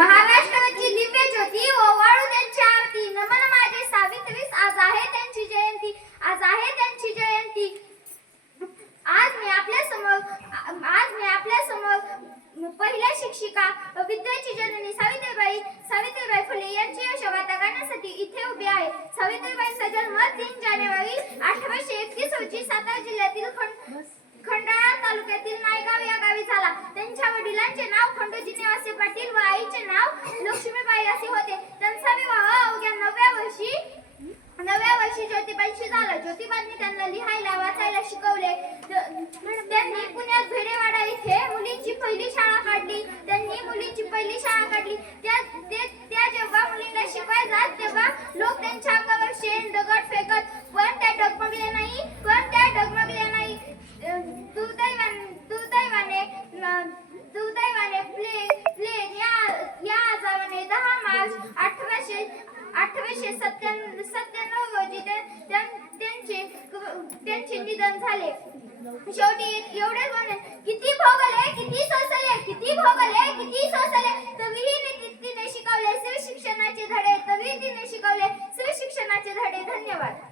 महाराष्ट्राची दिव्य ज्योती ओवाळू त्यांची आरती नमन माझे सावित्रीस. आज आहे त्यांची जयंती. आज आहे त्यांची जयंती. आज मी आपल्यासमोर आज मी आपल्यासमोर पहिल्या शिक्षिका विद्येची जननी सावित्रीबाई सावित्रीबाई फुले यांची यशोगाथा गाण्यासाठी इथे उभी आहे. सावित्रीबाईंचा जन्म तीन जानेवारी अठराशे एकतीस रोजी सातारा जिल्ह्यातील खंड खंडाळा त्यांच्या वडिलांचे नाव खंडोजी निवासी पाटील व आईचे नाव लक्ष्मीबाई असे होते. त्यांचा विवाह अवघ्या नव्या वर्षी नव्या वर्षी ज्योतिबांशी झाला. ज्योतिबांनी त्यांना लिहायला वाचायला शिकवले. त्यांनी पुण्यात भेडेवाडा इथे मुलींची पहिली शाळा काढली. सत्त्याण्णव त्यांचे निधन झाले. शेवटी किती किती सोसले किती किती तिने शिकवले. श्री शिक्षणाचे तिने शिकवले. श्री शिक्षणाचे धडे. धन्यवाद.